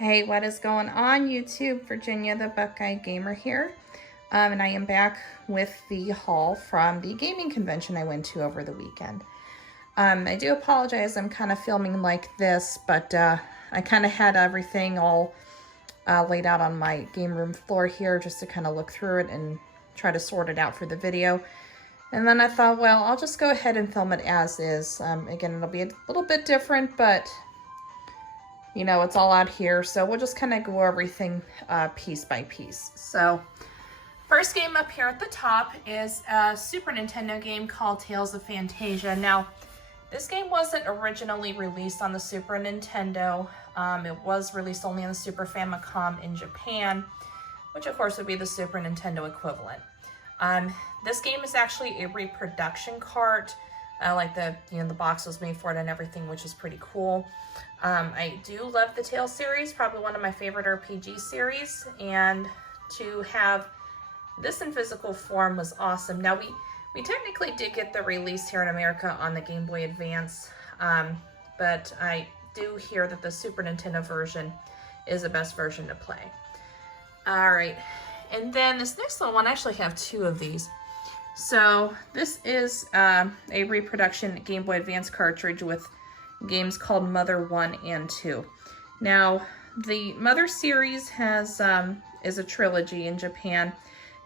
Hey, what is going on YouTube? Virginia the Buckeye Gamer here. And I am back with the haul from the gaming convention I went to over the weekend. I do apologize, I'm kind of filming like this, but I kind of had everything all laid out on my game room floor here just to kind of look through it and try to sort it out for the video. And then I thought, well, I'll just go ahead and film it as is. Again, it'll be a little bit different, but you know, it's all out here, so we'll just kind of go everything piece by piece. So, first game up here at the top is a Super Nintendo game called Tales of Fantasia. Now, this game wasn't originally released on the Super Nintendo. It was released only on the Super Famicom in Japan, which of course would be the Super Nintendo equivalent. This game is actually a reproduction cart. Like the box was made for it and everything, which is pretty cool. I do love the Tales series, probably one of my favorite RPG series, and to have this in physical form was awesome. Now we technically did get the release here in America on the Game Boy Advance, but I do hear that the Super Nintendo version is the best version to play. All right, and then this next one, I actually have two of these. So this is a reproduction Game Boy Advance cartridge with games called Mother 1 and 2. Now, the Mother series has is a trilogy in Japan.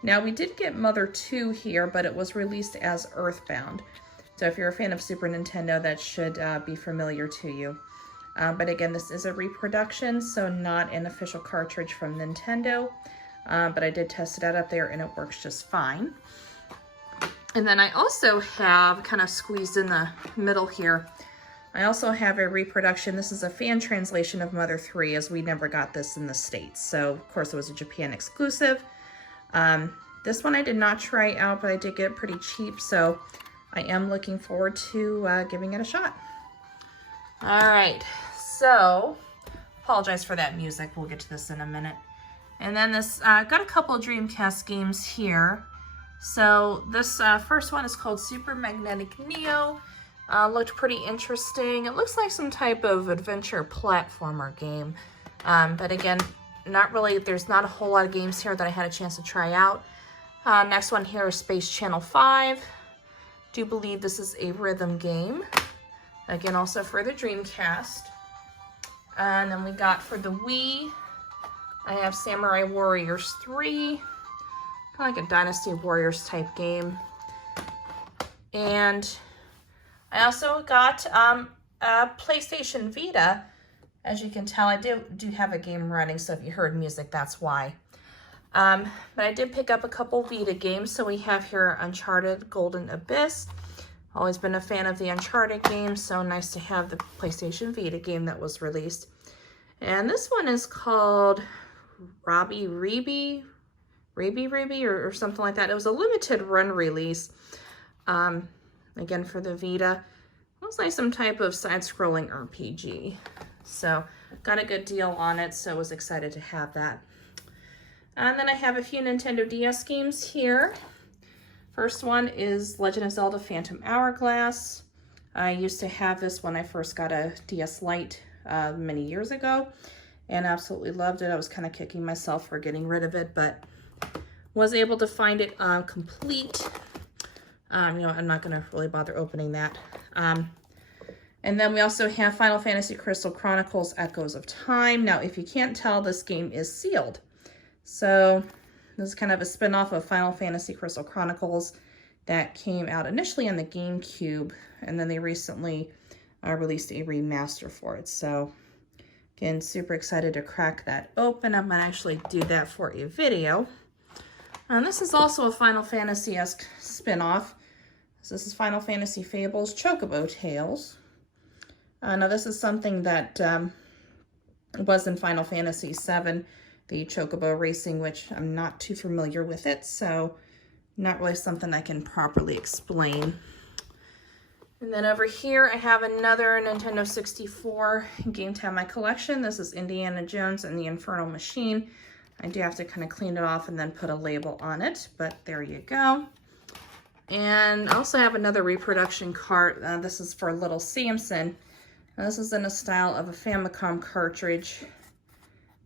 Now, we did get Mother 2 here, but it was released as Earthbound. So if you're a fan of Super Nintendo, that should be familiar to you. But again, this is a reproduction, so not an official cartridge from Nintendo. But I did test it out up there, and it works just fine. And then I also have, kind of squeezed in the middle here, I also have a reproduction. This is a fan translation of Mother 3, as we never got this in the States. So, of course, it was a Japan exclusive. This one I did not try out, but I did get it pretty cheap, so I am looking forward to giving it a shot. All right, so, apologize for that music. We'll get to this in a minute. And then this, got a couple of Dreamcast games here. So this first one is called Super Magnetic Neo. Looked pretty interesting. It looks like some type of adventure platformer game. But again, not really, there's not a whole lot of games here that I had a chance to try out. Next one here is Space Channel 5. Do believe this is a rhythm game. Again, also for the Dreamcast. And then we got for the Wii, I have Samurai Warriors 3. Kind of like a Dynasty Warriors type game. And I also got a PlayStation Vita. As you can tell, I do have a game running, so if you heard music, that's why. But I did pick up a couple Vita games. So we have here Uncharted Golden Abyss. Always been a fan of the Uncharted games, so nice to have the PlayStation Vita game that was released. And this one is called Robbie Reeby or something like that. It was a limited run release. Again, for the Vita. Looks like some type of side-scrolling RPG. So, got a good deal on it, so was excited to have that. And then I have a few Nintendo DS games here. First one is Legend of Zelda Phantom Hourglass. I used to have this when I first got a DS Lite many years ago, and absolutely loved it. I was kind of kicking myself for getting rid of it, but was able to find it complete. I'm not going to really bother opening that. And then we also have Final Fantasy Crystal Chronicles Echoes of Time. Now, if you can't tell, this game is sealed. So this is kind of a spin-off of Final Fantasy Crystal Chronicles that came out initially on the GameCube, and then they recently released a remaster for it. So again, super excited to crack that open. I'm going to actually do that for a video. And this is also a Final Fantasy-esque spin-off. So this is Final Fantasy Fables Chocobo Tales. Now this is something that was in Final Fantasy VII, the Chocobo racing, which I'm not too familiar with it, so not really something I can properly explain. And then over here I have another Nintendo 64 game to have in my collection. This is Indiana Jones and the Infernal Machine. I do have to kind of clean it off and then put a label on it, but there you go. And I also have another reproduction cart. This is for Little Samson. Now, this is in the style of a Famicom cartridge.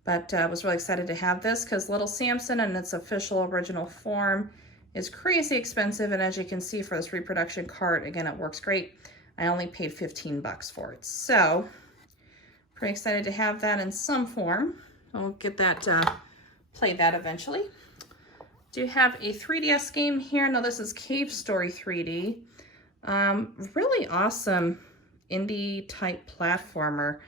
But I was really excited to have this because Little Samson in its official original form is crazy expensive. And as you can see for this reproduction cart, again, it works great. I only paid 15 bucks for it. So pretty excited to have that in some form. I'll get that, play that eventually. Do have a 3DS game here. Now this is Cave Story 3D. Really awesome indie type platformer.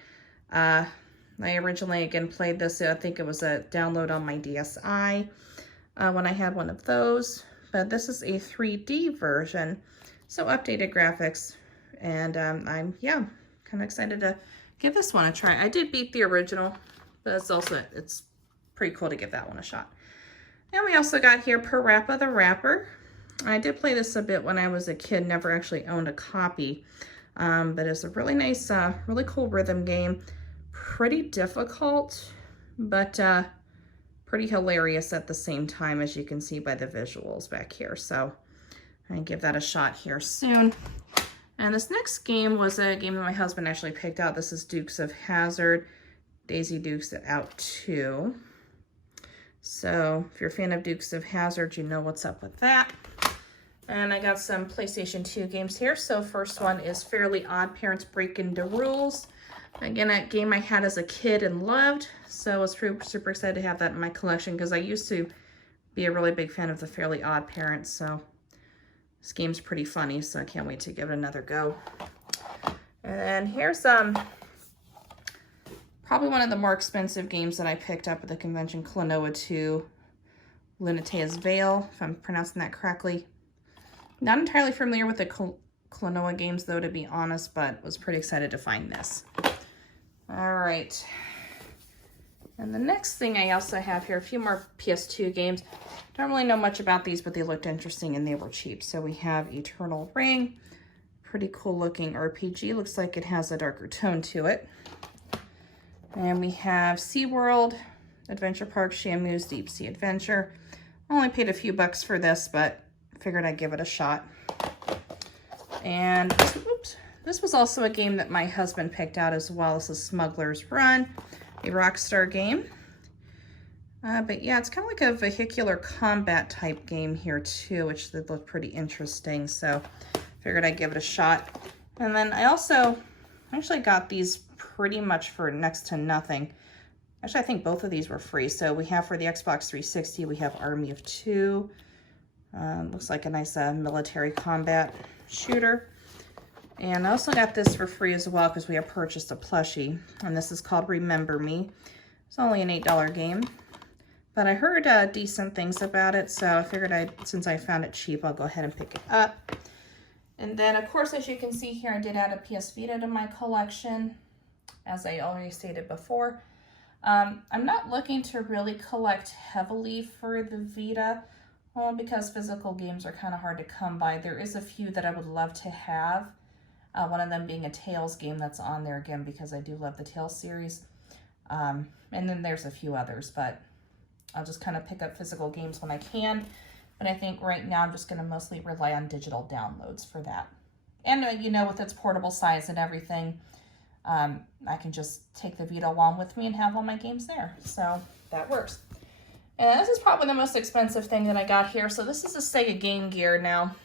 I originally, again, played this, I think it was a download on my DSi when I had one of those. But this is a 3D version, so updated graphics. And I'm, yeah, kind of excited to give this one a try. I did beat the original, but it's pretty cool to give that one a shot. And we also got here Parappa the Rapper. I did play this a bit when I was a kid, never actually owned a copy. But it's a really nice, really cool rhythm game. Pretty difficult, but pretty hilarious at the same time, as you can see by the visuals back here. So I'm gonna give that a shot here soon. And this next game was a game that my husband actually picked out. This is Dukes of Hazzard. Daisy Dukes out 2. So if you're a fan of Dukes of Hazzard, you know what's up with that. And I got some PlayStation 2 games here. So first one is Fairly Odd Parents Break Into Rules. Again, a game I had as a kid and loved. So I was super excited to have that in my collection because I used to be a really big fan of the Fairly Odd Parents. So this game's pretty funny, so I can't wait to give it another go. And here's probably one of the more expensive games that I picked up at the convention, Klonoa 2, Lunatea's Veil, if I'm pronouncing that correctly. Not entirely familiar with the Klonoa games, though, to be honest, but was pretty excited to find this. All right. And the next thing I also have here, a few more PS2 games. Don't really know much about these, but they looked interesting and they were cheap. So we have Eternal Ring, pretty cool looking RPG. Looks like it has a darker tone to it. And we have SeaWorld, Adventure Park, Shamu's Deep Sea Adventure. I only paid a few bucks for this, but figured I'd give it a shot. And this was also a game that my husband picked out as well. This is Smuggler's Run, a Rockstar game. But yeah, it's kind of like a vehicular combat type game here too, which did look pretty interesting. So figured I'd give it a shot. And then I actually got these pretty much for next to nothing. Actually, I think both of these were free. So we have for the Xbox 360, we have Army of Two. Looks like a nice military combat shooter. And I also got this for free as well because we have purchased a plushie. And this is called Remember Me. It's only an $8 game. But I heard decent things about it, so I figured since I found it cheap, I'll go ahead and pick it up. And then, of course, as you can see here, I did add a PS Vita to my collection, as I already stated before. I'm not looking to really collect heavily for the Vita, only because physical games are kind of hard to come by. There is a few that I would love to have, one of them being a Tales game that's on there again, because I do love the Tales series. And then there's a few others, but I'll just kind of pick up physical games when I can. But I think right now I'm just going to mostly rely on digital downloads for that. And, you know, with its portable size and everything, I can just take the Vita along with me and have all my games there. So that works. And this is probably the most expensive thing that I got here. So this is a Sega Game Gear. Now,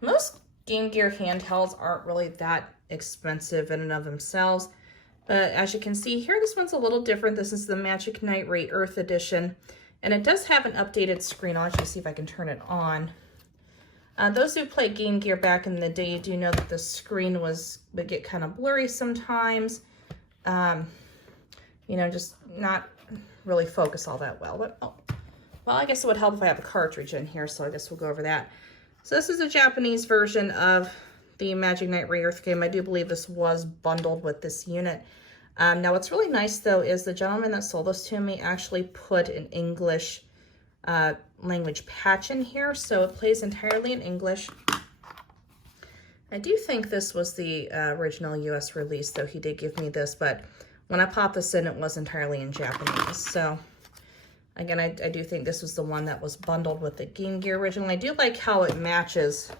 most Game Gear handhelds aren't really that expensive in and of themselves. But as you can see here, this one's a little different. This is the Magic Knight Ray Earth Edition. And it does have an updated screen. I'll actually see if I can turn it on. Those who played Game Gear back in the day do know that the screen would get kind of blurry sometimes. You know, just not really focus all that well. But, well, I guess it would help if I have a cartridge in here, so I guess we'll go over that. So this is a Japanese version of the Magic Knight Ray Earth game. I do believe this was bundled with this unit. Now what's really nice though is the gentleman that sold this to me actually put an English language patch in here, so it plays entirely in English. I do think this was the original US release, though he did give me this, but when I popped this in, it was entirely in Japanese. So again, I do think this was the one that was bundled with the Game Gear originally. I do like how it matches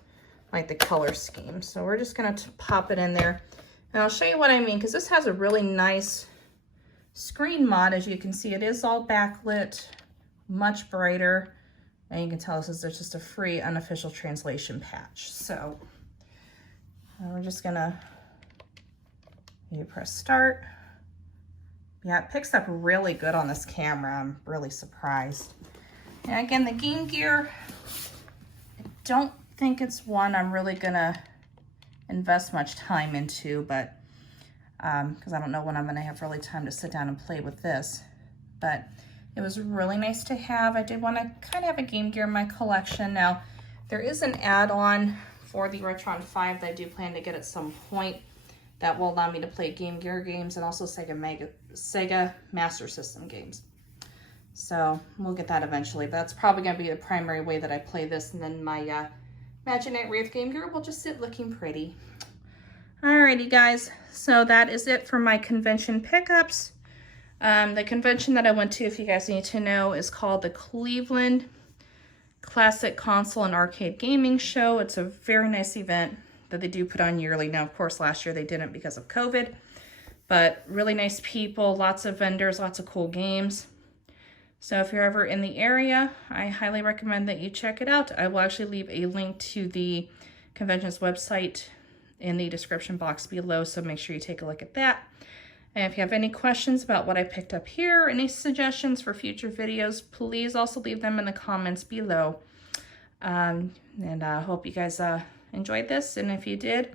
like the color scheme. So we're just gonna pop it in there. And I'll show you what I mean, because this has a really nice screen mod, as you can see, it is all backlit, much brighter. And you can tell this is just a free unofficial translation patch. So we're just gonna press start. Yeah, it picks up really good on this camera. I'm really surprised. And again, the Game Gear, I don't think it's one I'm really gonna invest much time into, but because I don't know when I'm gonna have really time to sit down and play with this. But it was really nice to have. I did want to kind of have a Game Gear in my collection. Now, there is an add-on for the Retron 5 that I do plan to get at some point that will allow me to play Game Gear games and also Sega Master System games. So we'll get that eventually, but that's probably going to be the primary way that I play this, and then my Imaginate Wraith Game Gear will just sit looking pretty. Alrighty guys, so that is it for my convention pickups. The convention that I went to, if you guys need to know, is called the Cleveland Classic Console and Arcade Gaming Show. It's a very nice event that they do put on yearly. Now, of course, last year they didn't because of COVID, but really nice people, lots of vendors, lots of cool games. So if you're ever in the area, I highly recommend that you check it out. I will actually leave a link to the convention's website in the description box below, so make sure you take a look at that. And if you have any questions about what I picked up here, any suggestions for future videos, please also leave them in the comments below. And I hope you guys enjoyed this. And if you did,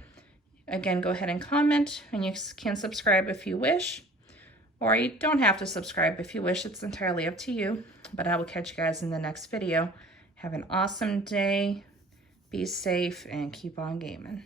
again, go ahead and comment, and you can subscribe if you wish. Or you don't have to subscribe if you wish. It's entirely up to you. But I will catch you guys in the next video. Have an awesome day. Be safe and keep on gaming.